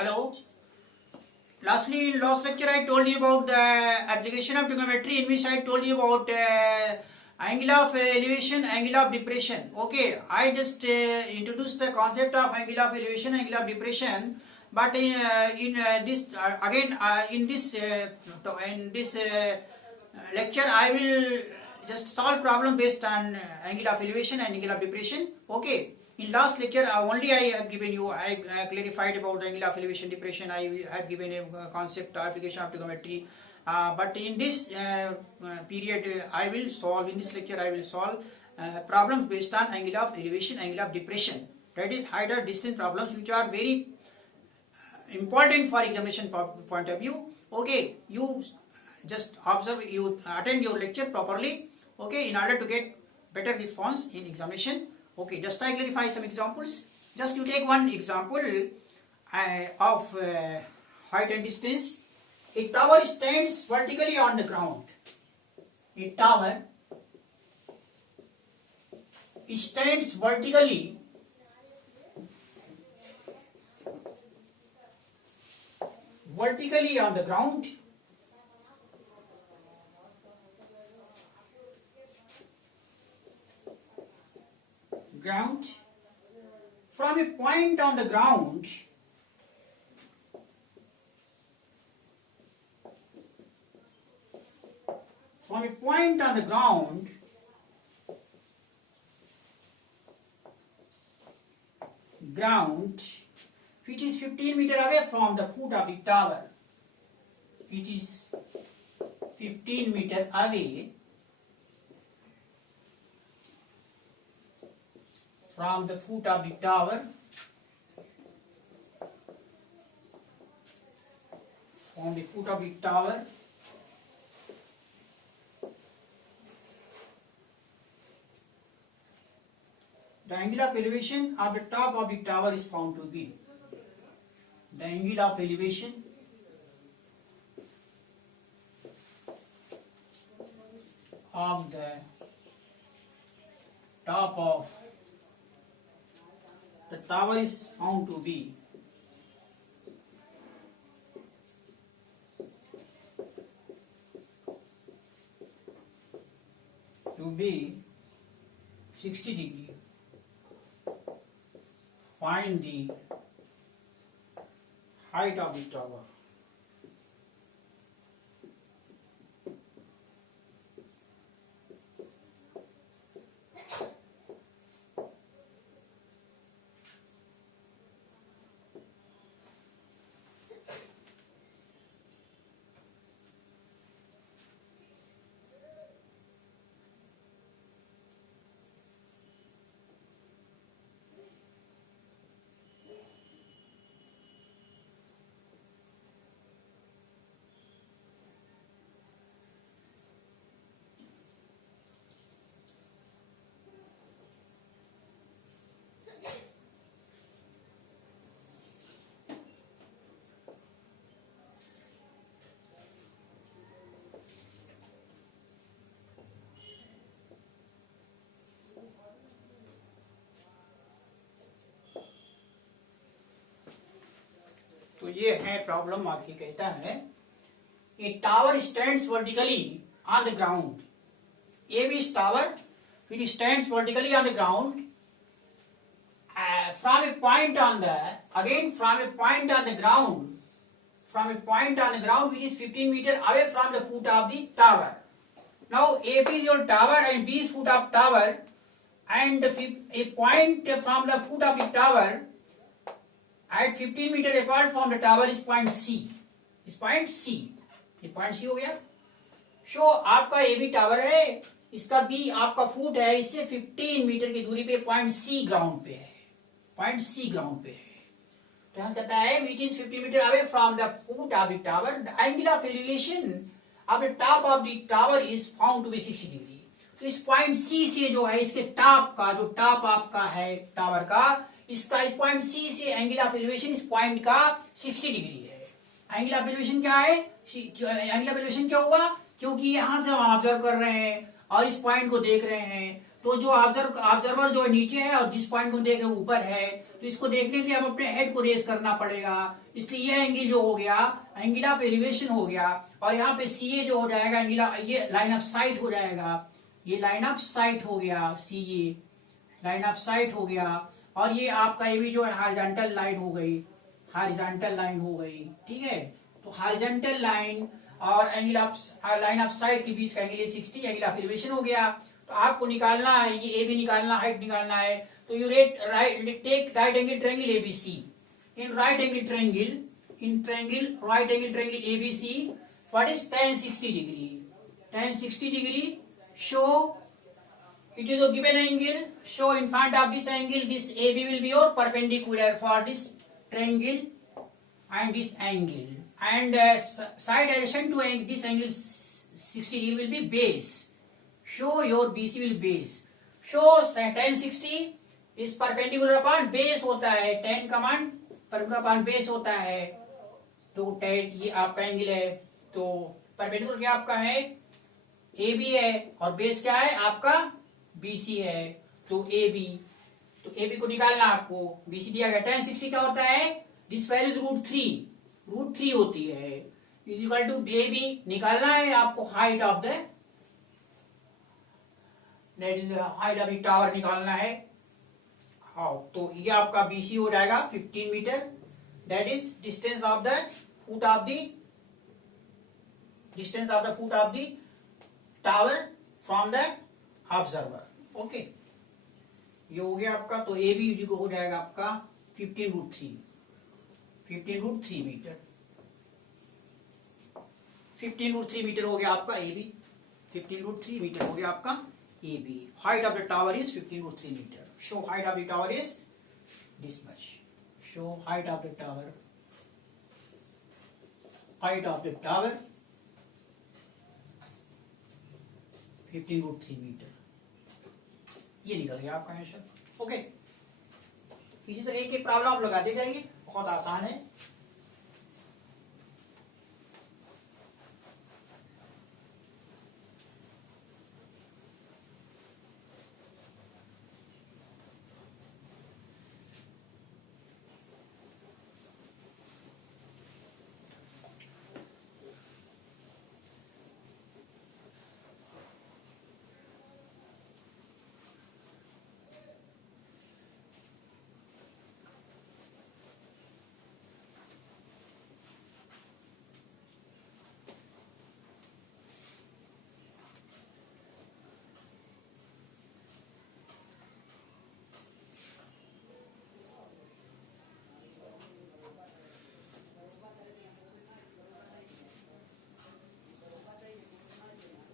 Hello. Lastly, in last lecture, I told you about the application of trigonometry, in which I told you about angle of elevation, angle of depression. Okay, I just introduced the concept of angle of elevation, angle of depression. But in this lecture, I will just solve problem based on angle of elevation and angle of depression. Okay. In last lecture, only I have given you, I clarified about angle of elevation, depression. I have given a concept application of trigonometry. But in this period, I will solve, in this lecture, I will solve problems based on angle of elevation, angle of depression. That is height or distance problems, which are very important for examination point of view. Okay, you just observe, you attend your lecture properly. Okay, in order to get better response in examination. Okay, just I clarify some examples. Just you take one example of height and distance. A tower stands vertically on the ground. A tower stands vertically on the ground. From a point on the ground, which is 15 meters away from the foot of the tower, which is 15 meters away from the foot of the tower, the angle of elevation of the top of the tower is found to be, the angle of elevation of the top of the tower is found to be 60 degree. Find the height of the tower. तो ये है problem आपकी, कहता है A tower stands vertically on the ground. A B tower which stands vertically on the ground from a point on the point on the ground which is 15 meters away from the foot of the tower. Now A is your tower and B is foot of tower, and a point from the foot of the tower at 15 meters apart from the tower is point C. Is point C. ये point C हो गया. So आपका A भी tower है, इसका B आपका foot है, इससे 15 मीटर की दूरी पे पॉइंट C ग्राउंड पे है. तो यहाँ कहता है which is 50 meter away from the foot of the tower, the angle of elevation of the top of the tower is found to be 60 degree. तो इस पॉइंट C से जो है, इसके टॉप का जो टॉप आपका है टावर का, इसका इस पॉइंट C से एंगल ऑफ एलिवेशन इस पॉइंट का 60 डिग्री है. एंगल ऑफ एलिवेशन क्या है? एंगल ऑफ एलिवेशन क्या हुआ? क्योंकि यहां से हम ऑब्जर्व कर रहे हैं और इस पॉइंट को देख रहे हैं, तो जो ऑब्जर्वर जो नीचे है और जिस पॉइंट को देख रहे हैं ऊपर है, तो इसको देखने के लिए हम अपने हेड को रेज करना पड़ेगा, इसलिए ये एंगल जो हो गया एंगल ऑफ एलिवेशन हो गया, और यहाँ पे सीए जो हो जाएगा एंगल, ये लाइन ऑफ साइट हो जाएगा, ये लाइन ऑफ साइट हो गया, सीए लाइन ऑफ साइट हो गया, और ये आपका ये भी जो है हॉरिजॉन्टल लाइन हो गई, हॉरिजॉन्टल लाइन हो गई, ठीक है। तो हॉरिजॉन्टल लाइन और angle of line of site के बीच का एंगल 60 एंगल ऑफ एलिवेशन हो गया। तो आपको निकालना है, ये ए भी निकालना, हाइट निकालना है, तो you take right angle triangle ABC, in right angle triangle, in triangle right angle triangle ABC, what is tan 60 degree, tan 60 degree, so it is a given angle, show in front of this angle this AB will be your perpendicular for this triangle and this angle, and side adjacent to this angle 60 degree will be base, show your BC will base, show tan 60 is perpendicular upon base होता है, tan कमान perpendicular upon base होता है, तो tan ये आपका angle है, तो perpendicular क्या आपका है AB है, और बेस क्या है आपका BC है, तो AB, तो AB को निकालना आपको, BC दिया गया, tan 60 क्या होता है, दिस वैल्यू रूट थ्री होती है, इज इक्वल टू AB निकालना है आपको, height of the that is height of the tower निकालना है। हाँ, तो ये आपका BC हो जाएगा 15 metre, that is distance of the foot of the distance of the foot of the tower from the observer, okay. ये हो गया आपका, तो ए बी को हो जाएगा आपका 15√3 मीटर, 15√3 मीटर हो गया आपका ए बी, 15√3 मीटर हो गया आपका A B. Height of the tower is 15√3 metre, so height of the tower is this much, so height of the tower, height of the tower 15√3 metre, ये निकल गया आपका आंसर, ओके। इसी तरह एक प्रॉब्लम आप लगाते जाइए, बहुत आसान है।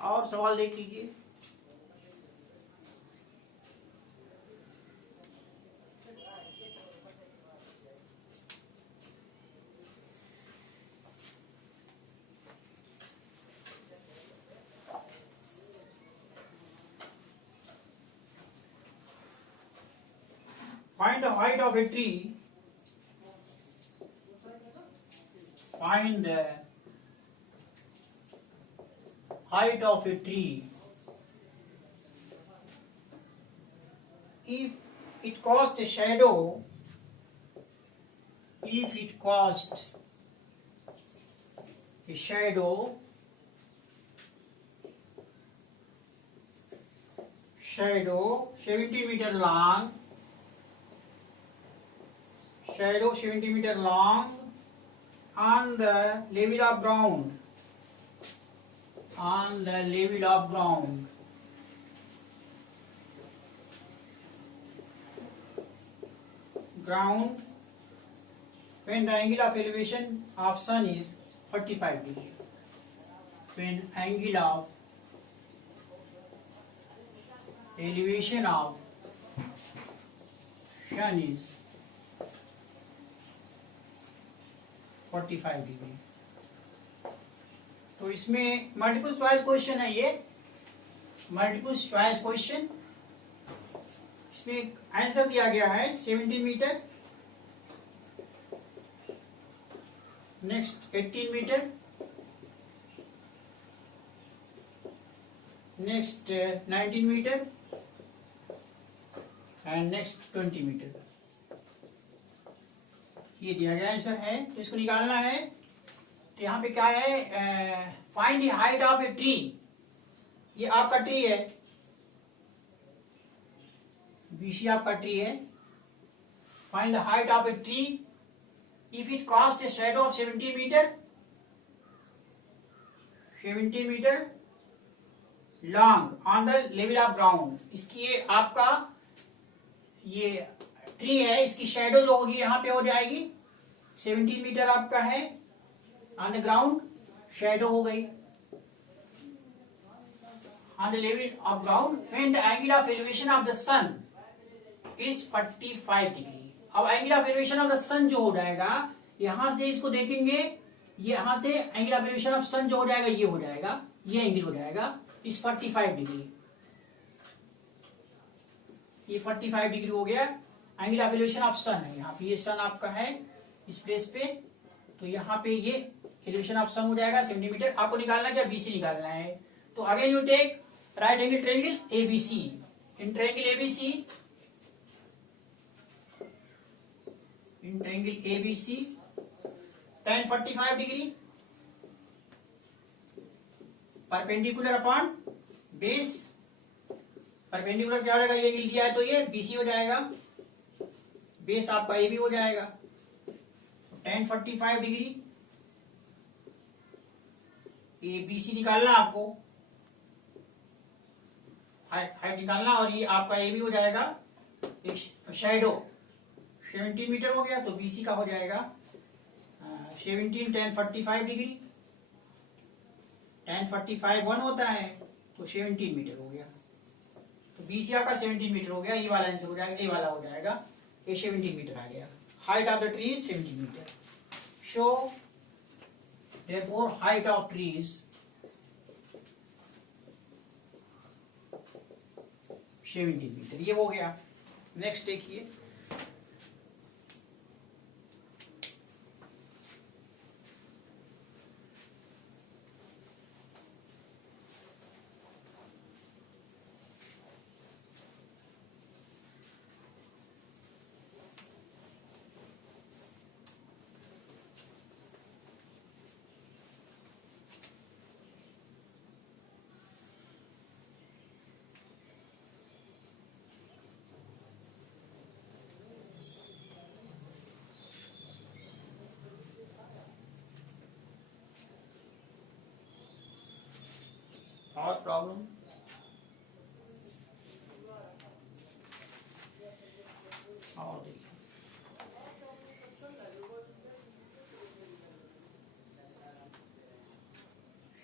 और सवाल देख लीजिए। Find the height of a tree. Find the height of a tree if it casts a shadow, if it casts a shadow 70 meter long, shadow 70 meter long on the level of ground, on the level of ground. Ground when the angle of elevation of sun is 45 degree. When angle of elevation of sun is 45 degree. तो इसमें multiple choice question है, ये multiple choice question. इसमें answer दिया गया है 70 metre, next 18 metre, next 19 metre and next 20 metre. ये दिया गया आंसर है, तो इसको निकालना है। तो यहाँ पे क्या है, find the height of a tree. ये आपका ट्री है, बीसी आपका ट्री है। Find the height of a tree if it cast a shadow of 70 metre, 70 metre long on the level of ground. इसकी ये आपका ये ट्री है, इसकी शेडो जो होगी यहाँ पे हो जाएगी 70 मीटर आपका है ऑन द ग्राउंड, शेडो हो गई on the level of ground. Find the angle of elevation of the sun is 45 degree. अब angle of elevation of the sun जो हो जाएगा, यहां से इसको देखेंगे, यहां से angle of elevation of sun जो हो जाएगा ये हो जाएगा, ये एंगल हो जाएगा इस 45 डिग्री। ये 45 डिग्री हो गया एंगल ऑफ एलिवेशन ऑफ सन है। यहाँ पे ये सन आपका है इस प्लेस पे, तो यहाँ पे ये एलिवेशन ऑफ सन हो जाएगा 70 मीटर। आपको निकालना क्या, बीसी निकालना है। तो again you take right angle triangle ABC. In triangle ABC, in triangle ABC tan 45 degree perpendicular upon base. Perpendicular क्या हो जाएगा, ये एंगल दिया है तो ये बीसी हो जाएगा, बेस आपका ए भी हो जाएगा। tan 45 डिग्री ए बीसी निकालना आपको, हाइट निकालना, और ये आपका ए भी हो जाएगा। एक शैडो 17 मीटर हो गया, तो बीसी का हो जाएगा 17 tan 45 डिग्री। tan 45 1 होता है, तो 17 मीटर हो गया, तो बीसी आपका 17 मीटर हो गया। ये वाला आंसर हो जाएगा, ए वाला हो जाएगा, ये 17 मीटर आ गया। Height of the tree is 17 metre. So therefore height of trees 17 metre, ये हो गया। नेक्स्ट देखिए, और प्रॉब्लम और देखिए,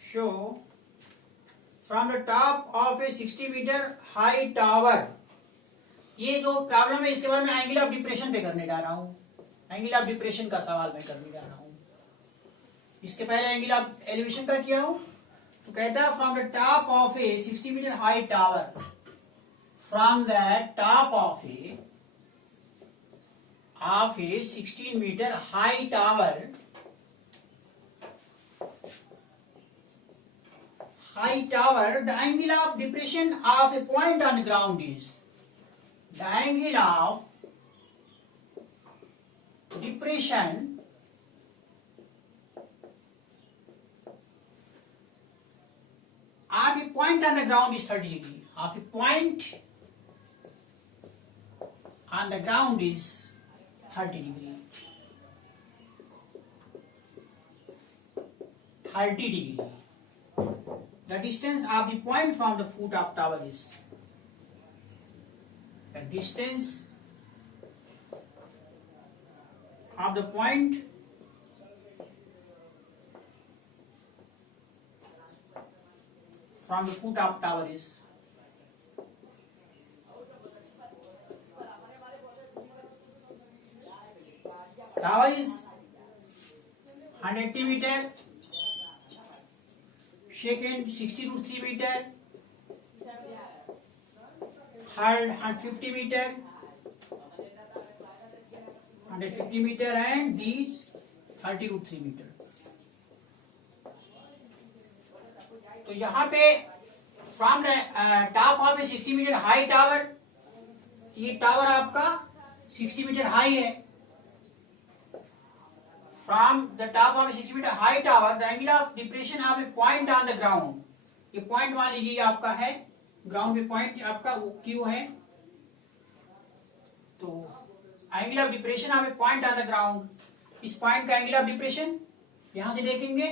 so from the top of a 60 metre high tower. ये जो प्रॉब्लम है इसके बारे में एंगल ऑफ डिप्रेशन पे करने जा रहा हूं, एंगल ऑफ डिप्रेशन का सवाल मैं करने जा रहा हूं। इसके पहले एंगल ऑफ एलिवेशन का किया हूं, तो कहता है from the top of a 60 metre high tower, from the top of a 16 metre high tower, the angle of depression of a point on ground is, the angle of depression of a point on the ground is 30 degree. Of a point on the ground is 30 degree. 30 degree. The distance of the point from the foot of tower is, the distance of the point from the foot of tower is, tower is 180 meter, second 60√3 meter, third 150 meter, 150 meter, and these 30√3 meter. तो यहाँ पे from top of 60 metre high tower, ये tower आपका 60 metre high है, from the top of a 60 meter high tower, the angle of depression of a point on the ground. ये point मान लीजिए आपका है, ग्राउंड पे पॉइंट आपका क्यू है, तो angle of depression of a point on the ground, इस पॉइंट का एंगल ऑफ डिप्रेशन यहां से देखेंगे,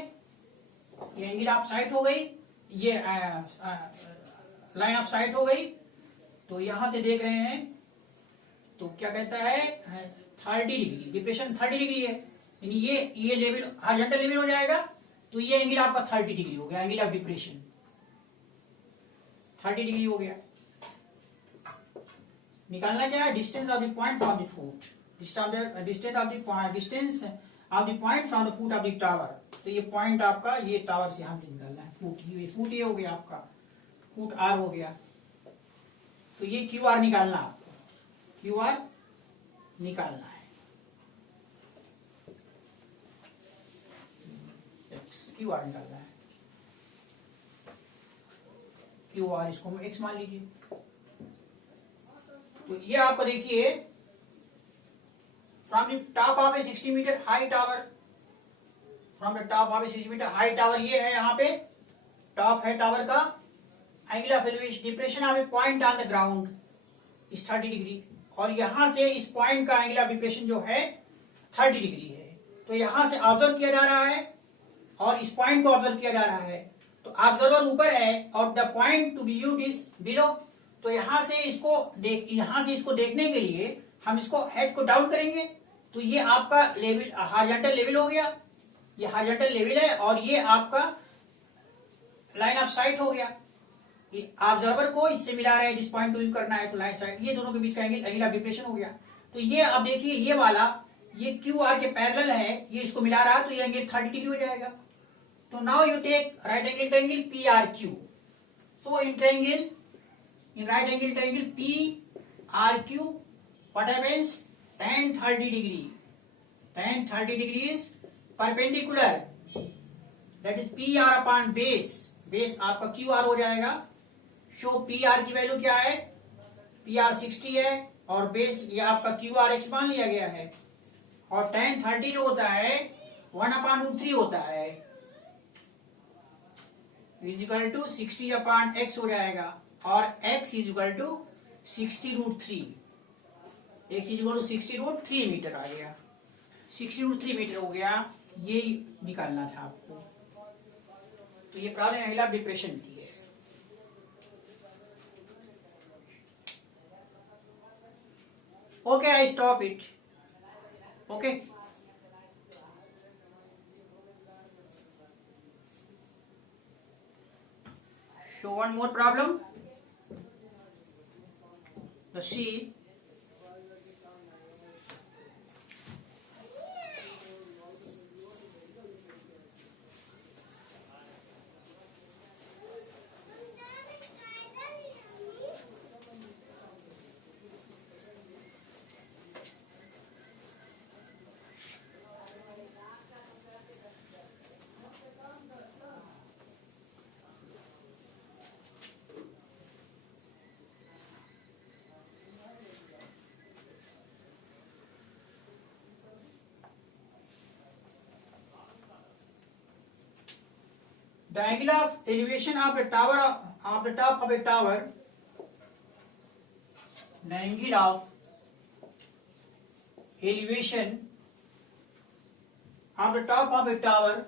ये एंगल ऑफ साइट हो गई, ये लाइन ऑफ साइट हो गई, तो यहां से देख रहे हैं तो क्या कहता है 30 डिग्री, डिप्रेशन 30 डिग्री है, यानी ये लेवल हॉरिजॉन्टल लेवल हो जाएगा, तो ये एंगल आपका 30 डिग्री हो गया, एंगल ऑफ डिप्रेशन 30 डिग्री हो गया। निकालना क्या है, distance of the point from the foot, distance of the point from the foot of the tower, तो ये पॉइंट आपका ये टावर से यहां से निकालना है, फुट ये हो गया आपका, फुट आर हो गया, तो ये क्यू आर निकालना, आपको क्यू आर निकालना है, क्यू आर निकालना है, क्यू आर इसको हम एक्स मान लीजिए। तो ये आपको देखिए from the top of a 60 metre high tower, from the top of a 60 metre high tower, ये है यहाँ पे टॉप है टावर का, angle of elevation depression of a point on the ground is 30 degree, और यहां से इस पॉइंट का एंगल ऑफ डिप्रेशन जो है 30 डिग्री है, तो यहां से ऑब्जर्व किया जा रहा है और इस पॉइंट को ऑब्जर्व किया जा रहा है, तो ऑब्जर्वर ऊपर है और the point to be viewed is below, तो यहां से इसको देखने के लिए हम इसको हेड को डाउन करेंगे, तो ये आपका लेवल हॉरिजॉन्टल लेवल हो गया, ये हॉरिजॉन्टल लेवल है और ये आपका लाइन ऑफ साइट हो गया, ये ऑब्जर्वर को इससे मिला रहा है, जिस पॉइंट को व्यू करना है, तो लाइन साइट, ये दोनों के बीच का एंगल ऑफ डिप्रेशन हो गया। तो ये अब देखिए ये वाला ये क्यू आर के पैरेलल है, ये इसको मिला रहा है, तो ये एंगल 30 डिग्री हो जाएगा। तो now you take right angle triangle P R Q, so in triangle, in right angle triangle PRQ, what happens, tan 30 degree, tan 30 degree is perpendicular, that is PR upon base, base आपका QR हो जाएगा, show PR की value क्या है, PR 60 है और base ये आपका QRX मान लिया गया है, और tan 30 जो होता है 1/√3 होता है, इज इक्वल टू 60/x हो जाएगा, और x is equal to 60√3, x is equal to 60√3 metre आ गया, 60√3 मीटर हो गया, ये निकालना था आपको। तो ये प्रॉब्लम एंगल ऑफ डिप्रेशन की है। Okay, I stop it. Okay, so one more problem. Let's see. The angle of elevation of a tower of the top of a tower, the angle of elevation of the top of a tower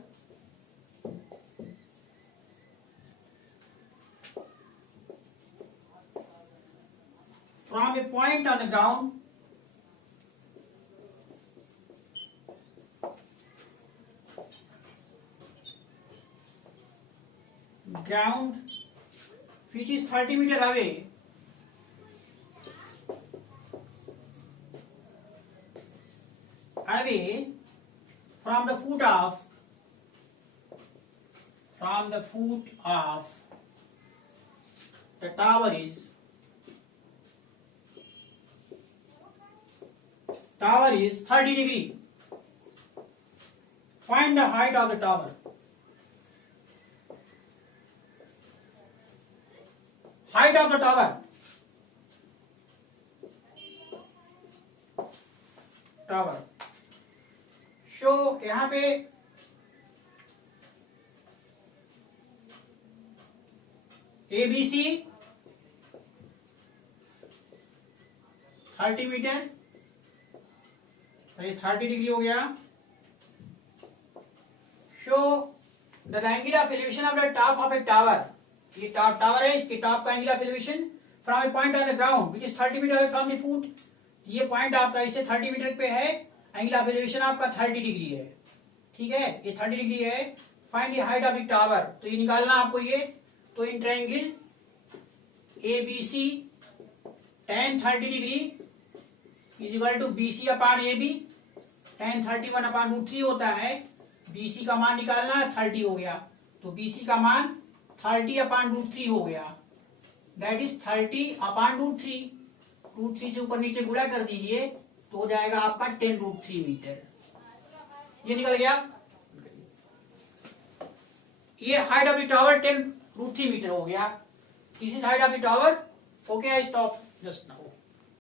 from a point on the ground which is 30 meter away from the foot of the tower is 30 degree. Find the height of the tower. Height of the tower. Show यहाँ पे ABC 30 metre, ये 30 degree हो गया. So the angle of elevation of the top of a tower. ये tower है, इसके top का angle of elevation from a point on the ground which is 30 metre away from the foot. ये point आपका इससे 30 metre पे है, angle of elevation आपका 30 डिग्री है. ठीक है, ये 30 डिग्री है. Find the height of the tower. तो ये निकालना आपको ये. तो इन triangle ABC tan 30 degree is equal to BC upon AB. tan 31 upon √3 होता है. BC का मान निकालना है, 30 हो गया. तो BC का मान 30 अपान √3 हो गया. दैट इज 30 अपान √3. √3 से ऊपर नीचे गुणा कर दीजिए तो हो जाएगा आपका 10 √3 मीटर. ये निकल गया. ये height of the tower 10 √3 metre हो गया. This is height of the tower. Okay, I stop just now.